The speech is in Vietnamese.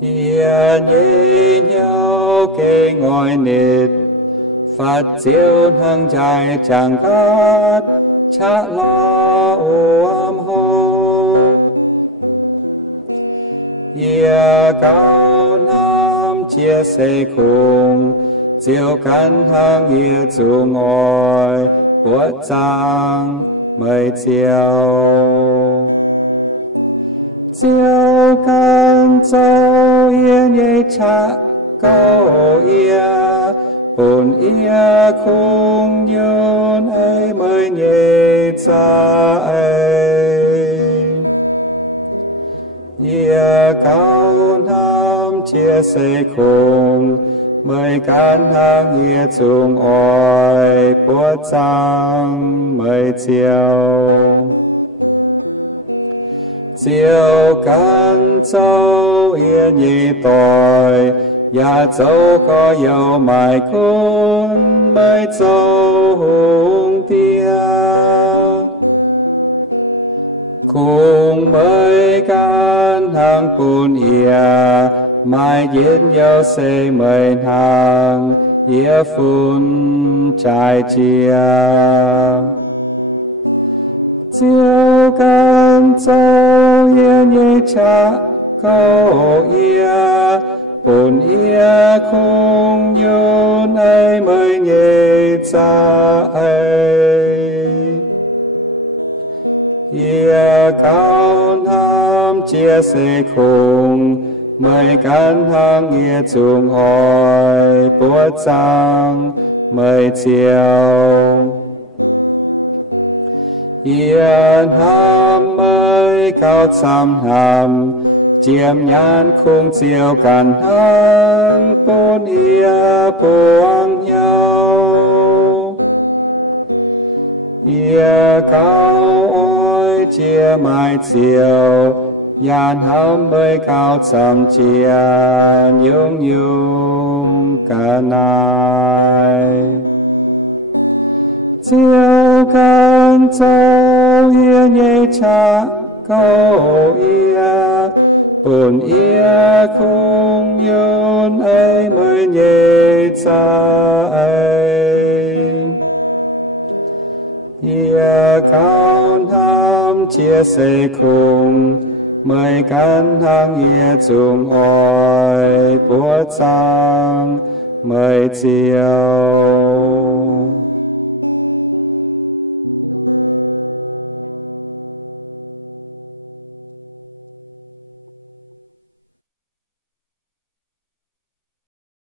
Hiện với nhau kê ngồi nịt, Phật diệu hằng dài chẳng cát, chả lo ô âm hô. Ia cao nam chia sẻ cùng, diệu căn hằng ia chủ ngồi, Bố trang mời chiều. Diệu căn châu yên nhây chạ câu ia, Bồn ia khung nhôn ấy mới nhây cha ấy. Ia cao nam chia sẻ cùng, mời can hang ia chung oi, Bố trang mời chiều. Diệu căn châu yên nhị tội, Gia châu có dấu mài khôn, Mới châu hùng tia. Cùng mới can hang bùn ia, Mai diễn dấu xây mời hàng, Ia phun trai chia. Diệu căn châu yên nhị chạ câu ia, Bồn ia khung nhôn ấy mới nhị cha ấy. Ia cao nam chia sẻ cùng, mời can hang ia chung hỏi, Bố trang mời chiều. Yên ham mới cao trăm năm, Chiêm nhãn khung chiều cản hang, Bồn ia buông nhau. Ia cao ôi chia mai chiều, Yan ham mới cao trăm chia, Nhung nhung cả nai. Diệu căn châu yên nhây chạ câu ia, Bồn ia khung nhôn ấy mới nhây cha ấy. Ia cao nam chia sẻ cùng, mời can hang ia chung oi, Bố trang mời chiều.